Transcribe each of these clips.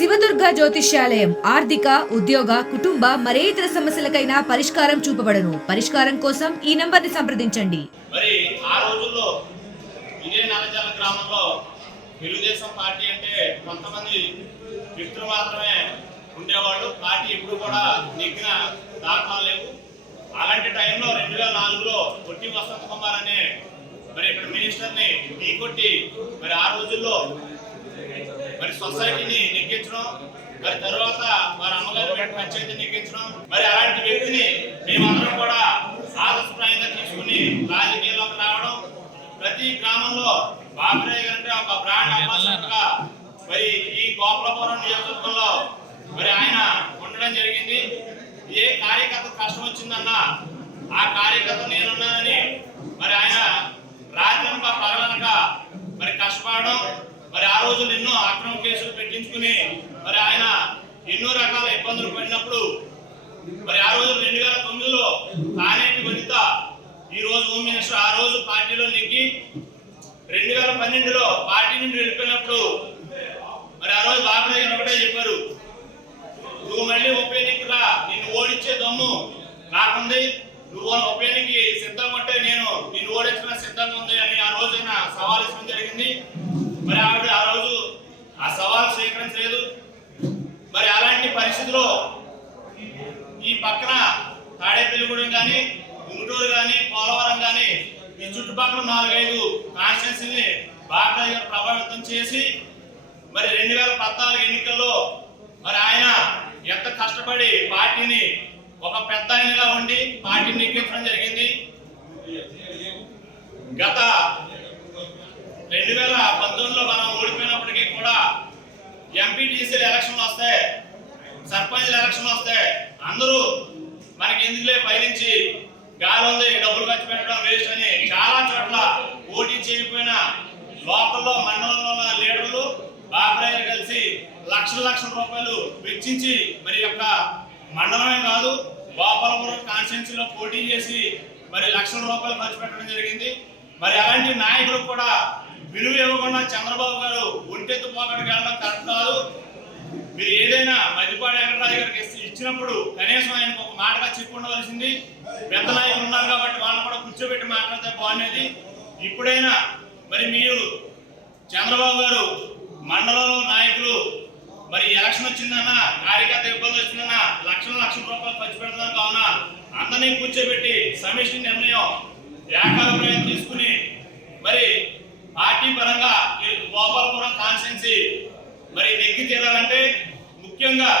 శివదుర్గ జ్యోతిష్యాలయం ఆర్థిక ఉద్యోగ కుటుంబ మరే ఇతర సమస్యలకైనా పరిష్కారం చూపబడను. పరిష్కారం కోసం ఈ నంబర్ని సంప్రదించండి. మరి ఆ రోజుల్లో ఇదే నల్లజల్ల గ్రామంలో తెలుగుదేశం పార్టీ అంటే కొంతమంది వ్యక్తులు మాత్రమే ఉండేవాళ్ళు. పార్టీ ఎప్పుడు కూడా నెగ్గిన దాఖలాలు లేవు. అలాంటి టైంలో 2004లో కొట్టి వసంత కుమార్ అనే మరి ఇక్కడ మినిస్టర్ని ఢీకొట్టి మరి ఆ రోజుల్లో మరి సొసైటీని నెగ్గించడం, మరి తర్వాత వారి అమ్మగారి పంచాయతీని నెగ్గించడం, మరి అలాంటి వ్యక్తిని మేమందరం కూడా ఆదర్శప్రాయంగా తీసుకుని రాజకీయాల్లోకి రావడం, ప్రతి గ్రామంలో బాబురాయ్ గారు అంటే ఒక బ్రాండ్ అంబాసిడర్గా మరి ఈ గోపాలపురం నియోజకవర్గంలో మరి ఆయన ఉండడం జరిగింది. ఏ కార్యకర్త కష్టం వచ్చిందన్నా ఆ కార్యకర్త నేనున్నానని మరి ఆయన రాత్రనక పగలనక మరి కష్టపడడం, మరి ఆ రోజులు ఎన్నో అక్రమ కేసులు పెట్టించుకుని మరి ఆయన ఎన్నో రకాల ఇబ్బందులు పడినప్పుడు మరి ఆ రోజు 2009లో తానేటి వనిత ఈ రోజు హోమ్ మినిస్టర్ ఆ రోజు పార్టీలో నెగ్గి 2012లో పార్టీ నుండి వెళ్ళిపోయినప్పుడు మరి ఆ రోజు బాబురాయ్ గారు ఒకటే చెప్పారు, నువ్వు మళ్ళీ ఉప ఎన్నికరా నిన్ను ఓడించే దమ్ము నాకుంది, నువ్వు ఉప ఎన్నికకి సిద్ధంగా ఉంటే నేను నిన్ను ఓడించిన సిద్ధంగా ఉంది అని ఆ రోజు ఆయన సవాల్ ఇవ్వడం జరిగింది. మరి ఆవిడ ఆ రోజు ఆ సవాల్ స్వీకరించలేదు. మరి అలాంటి పరిస్థితిలో ఈ పక్కన తాడేపల్లిగూడెం కానీ, గుంటూరు కానీ, పోలవరం కానీ ఈ చుట్టుపక్కల 4-5 కాన్స్టిట్యున్సీని బాగా ప్రభావితం చేసి మరి 2014 ఎన్నికల్లో మరి ఆయన ఎంత కష్టపడి పార్టీని ఒక పెద్ద ఆయనగా ఉండి పార్టీని నెగ్గించడం జరిగింది. గత 2019లో మనం ఓడిపోయినప్పటికీ కూడా ఎంపీటీసీల ఎలక్షన్లు వస్తాయి, సర్పంచ్ల ఎలక్షన్లు వస్తాయి, అందరూ మనకి ఎందుకులే పైనుంచి గాలి ఉంది డబ్బులు ఖర్చు పెట్టడం వేస్ట్ అని చాలా చోట్ల పోటీ చేయకపోయినా లోకల్లో మండలంలో ఉన్న లీడర్లు బాబురాయ్ కలిసి లక్షల రూపాయలు వెచ్చించి మరి యొక్క మండలమే కాదు గోపాలపురం కాన్స్టిట్యున్సీలో పోటీ చేసి మరి లక్షల రూపాయలు ఖర్చు పెట్టడం జరిగింది. మరి అలాంటి నాయకులు కూడా విలువ ఇవ్వకుండా చంద్రబాబు గారు ఒంటెత్తు పోకడికి వెళ్ళడం కరెక్ట్ కాదు. మీరు ఏదైనా మధ్యపాటి వెంకటరాజు గారికి ఇచ్చినప్పుడు కనీసం ఆయనకు ఒక మాటగా చెప్పి ఉండవలసింది. పెద్ద నాయకులు ఉన్నారు కాబట్టి వాళ్ళని కూడా కూర్చోబెట్టి మాట్లాడితే బాగుండేది. ఇప్పుడైనా మరి మీరు చంద్రబాబు గారు మండలంలో నాయకులు మరి ఎలక్షన్ వచ్చిందన్నా కార్యకర్త ఇబ్బంది వచ్చిందన్నా లక్షల రూపాయలు ఖర్చు పెడతాను కావున అందరినీ కూర్చోబెట్టి సమిష్టి నిర్ణయం ఏకాభిప్రాయం తీసుకుని మరి పార్టీ పరంగా గోపాలపురం కాన్స్టిట్యున్సీ మరి నెగ్గి తీరాలంటే ముఖ్యంగా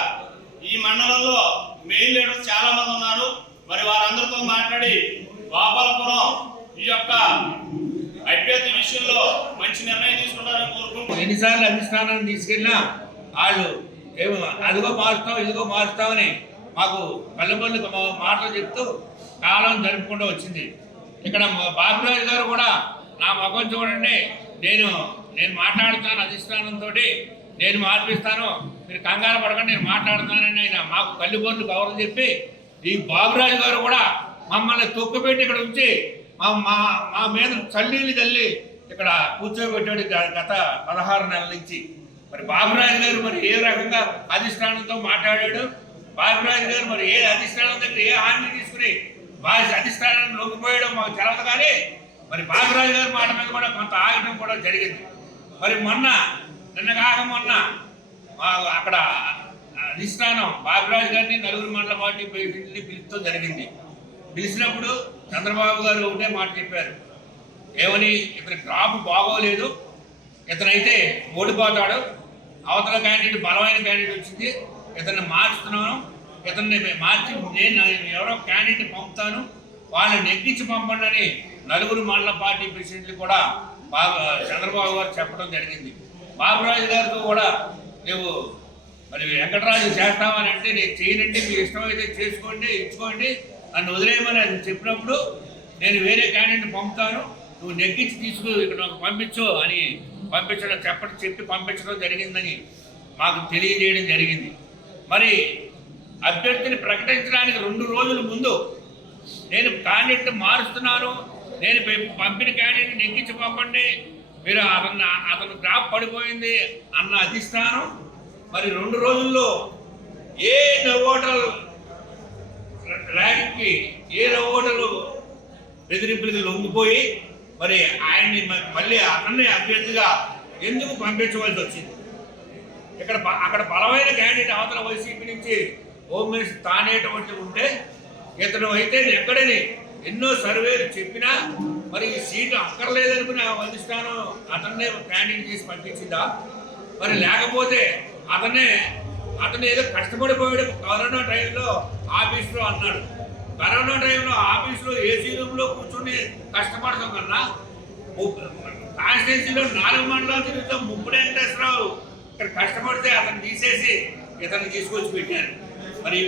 ఈ మండలంలో మెయిన్ లీడర్స్ చాలా మంది ఉన్నారు. మరి వారందరితో మాట్లాడి గోపాలపురం ఈ యొక్క అభ్యర్థి విషయంలో మంచి నిర్ణయం తీసుకుంటారని కోరుకుంటున్నాను. ఎన్నిసార్లు అధిష్టానాన్ని తీసుకెళ్ళినా వాళ్ళు ఏమో అదిగో మారుస్తాం ఇదిగో మారుస్తామని మాకు పల్లెపల్లి మాటలు చెప్తూ కాలం జరుపుకుంటూ వచ్చింది. ఇక్కడ బాబురాజు గారు కూడా నా ముఖం చూడండి, నేను మాట్లాడుతాను అధిష్టానంతో, నేను మార్పిస్తాను, మీరు కంగారు పడకండి నేను మాట్లాడుతానని ఆయన మాకు కళ్ళుబొర్లు కవర్లు చెప్పి ఈ బాబురాజు గారు కూడా మమ్మల్ని తొక్కుపెట్టి ఇక్కడ ఉంచి మా మీద చల్లీలు తల్లి ఇక్కడ కూర్చోబెట్టాడు గత 16 నెలల నుంచి. మరి బాబురాజు గారు మరి ఏ రకంగా అధిష్టానంతో మాట్లాడాడు, బాబురాజు గారు మరి ఏ అధిష్టానం దగ్గర ఏ హామీ తీసుకుని అధిష్టానాన్ని లొంగిపోయాడో మాకు తెలవదు. కానీ మరి బాబురాజు గారి మాట మీద కూడా కొంత ఆగటం కూడా జరిగింది. మరి నిన్న కాక మొన్న అక్కడ అధిష్టానం బాబురాజు గారిని నలుగురు మండల పార్టీ పిలుస్తూ జరిగింది. పిలిచినప్పుడు చంద్రబాబు గారు ఒకటే మాట చెప్పారు, ఏమని, ఇతని డ్రాప్ బాగోలేదు, ఇతనైతే ఓడిపోతాడు, అవతల క్యాండిడేట్ బలమైన క్యాండిడేట్ వచ్చింది, ఇతన్ని మార్చుతున్నాను, ఇతన్ని మార్చి నేను ఎవరో క్యాండిడేట్ పంపుతాను, వాళ్ళని నెగ్గించి పంపండి అని నలుగురు మండల పార్టీ ప్రెసిడెంట్లు కూడా చంద్రబాబు గారు చెప్పడం జరిగింది. బాబురాజు గారితో కూడా నువ్వు మరి వెంకటరాజు చేస్తామని అంటే నేను చేయనండి, మీరు ఇష్టమైతే చేసుకోండి ఇచ్చుకోండి, నన్ను వదిలేయమని అది చెప్పినప్పుడు నేను వేరే క్యాండిడేట్ పంపుతాను, నువ్వు నెగ్గించి ఇక్కడ నాకు పంపించు అని చెప్పి పంపించడం జరిగిందని మాకు తెలియజేయడం జరిగింది. మరి అభ్యర్థిని ప్రకటించడానికి 2 రోజుల ముందు నేను క్యాండిడేట్ మారుస్తున్నాను, నేను పంపిన క్యాండిడేట్ నెగ్గించి పంపండి, మీరు అతను డ్రాప్ పడిపోయింది అన్న అధిష్టానం మరి 2 రోజుల్లో ఏ ఓటర్ ర్యాంక్కి ఏ ఓటరు బెదిరింపులకు లొంగిపోయి మరి ఆయన్ని మళ్ళీ అతన్ని అభ్యర్థిగా ఎందుకు పంపించవలసి వచ్చింది? అక్కడ బలమైన క్యాండిడేట్ అవతల వైసీపీ నుంచి హోమ్ మినిస్టర్ తానేటువంటి ఉంటే ఇతను అయితే ఎక్కడని ఎన్నో సర్వేలు చెప్పినా మరి ఈ సీటు అక్కర్లేదనుకుని అధిష్టానం అతన్నే క్యాండిడేట్ చేసి పంపించిందా? మరి లేకపోతే అతను ఏదో కష్టపడిపోయాడు కరోనా టైంలో ఆఫీస్లో అన్నాడు. కరోనా టైంలో ఆఫీస్లో ఏసీ రూమ్లో కూర్చొని కష్టపడతాం కన్నా కాన్స్టిట్యూన్సీలో 4 మండలాలు తిరుగుతాం. ముప్పుడు వెంకటేశ్వరరావు ఇక్కడ కష్టపడితే అతను తీసేసి ఇతను తీసుకొచ్చి పెట్టారు. మరి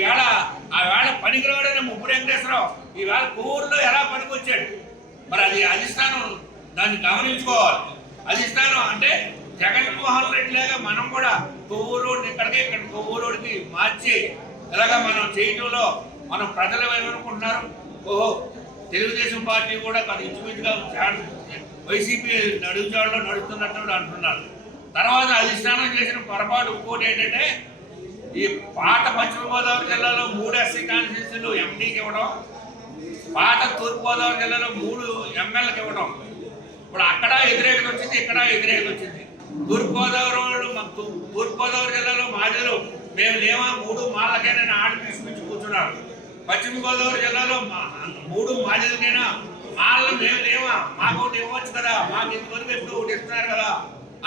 ఆ వేళ పనికిరాడైన ముప్పుడు వెంకటేశ్వరరావు ఈవేళ కోరులో ఎలా పనికొచ్చాడు? మరి అది అధిష్టానం దాన్ని గమనించుకోవాలి. అధిష్టానం అంటే జగన్మోహన్ రెడ్డి లాగా మనం కూడా కొవ్వూరోడిని ఇక్కడ కొవ్వూరోడికి మార్చి ఇలాగా మనం చేయటంలో మనం ప్రజలు ఏమనుకుంటున్నారు? ఓహో, తెలుగుదేశం పార్టీ కూడా తను ఇంచుమించుగా వైసీపీ నడుచాడులో నడుస్తున్నట్టు అంటున్నారు. తర్వాత అధిష్టానం చేసిన పొరపాటు ఇంకోటి ఏంటంటే ఈ పాత పశ్చిమ గోదావరి జిల్లాలో 3 ఎస్సీ కాన్స్టిట్యూన్సీలు ఎంపీకి ఇవ్వడం, పాత తూర్పుగోదావరి జిల్లాలో 3 ఎమ్మెల్యేకి ఇవ్వడం. ఇప్పుడు అక్కడ వ్యతిరేకత వచ్చింది, ఇక్కడ వ్యతిరేకత వచ్చింది. తూర్పుగోదావరి జిల్లాలో మాదిలు మేము లేవా 3 మాలకైనా ఆడ తీసుకొచ్చి కూర్చున్నారు. పశ్చిమ గోదావరి జిల్లాలో 3 మాదిలకైనా మాలను మేము లేవా మాకు ఒకటి ఇవ్వచ్చు కదా, మాకు ఇంతవరకు ఎప్పుడు ఒకటి ఇస్తున్నారు కదా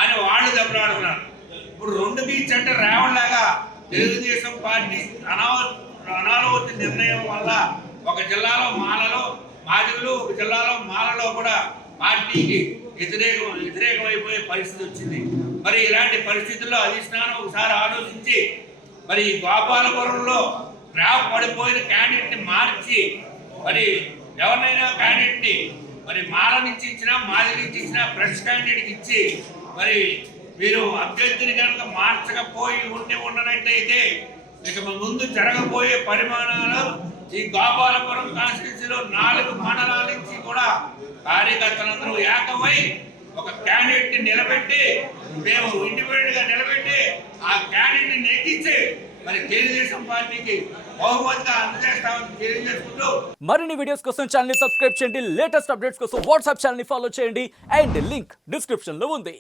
అని వాళ్ళు దెబ్బలాడుతున్నారు. ఇప్పుడు 2 బీచ్ అంటే రేవణలాగా తెలుగుదేశం పార్టీ అనాలోచిత నిర్ణయం వల్ల ఒక జిల్లాలో మాదిలు, ఒక జిల్లాలో మాలలో కూడా పార్టీకి వ్యతిరేకమైపోయే పరిస్థితి వచ్చింది. మరి ఇలాంటి పరిస్థితుల్లో అధిష్టానం ఒకసారి ఆలోచించి మరి గోపాలపురంలో డ్రాప్ పడిపోయిన క్యాండిడేట్ని మార్చి మరి ఎవరినైనా క్యాండిడేట్ని మరి మాల నుంచి ఇచ్చినా మాది నుంచి ఇచ్చినా ఫ్రెష్ క్యాండిడేట్కి ఇచ్చి మరి మీరు అభ్యర్థిని కనుక మార్చకపోయి ఉండనట్టయితే ఇక ముందు జరగబోయే పరిమాణాలు ఈ గోపాలపురం కాన్స్టిట్యూన్సీలో 4 మండలాల నుంచి కూడా కార్యకర్తలందరూ ఏకమై ఒక క్యాండిడేట్ ని నిలబెట్టి మేము ఇండిపెండెంట్ గా నిలబెట్టి ఆ క్యాండిడేట్ ని నెగ్గించి మరి తెలుగుదేశం పార్టీకి బహుమతిగా అందజేస్తామని తెలియజేసుకుంటూ మరిన్ని వీడియోస్ కోసం ఛానల్ ని సబ్స్క్రైబ్ చేయండి. లేటెస్ట్ అప్డేట్స్ కోసం వాట్సాప్ ఛానల్ ని ఫాలో చేయండి. అండ్ లింక్ డిస్క్రిప్షన్ లో ఉంది.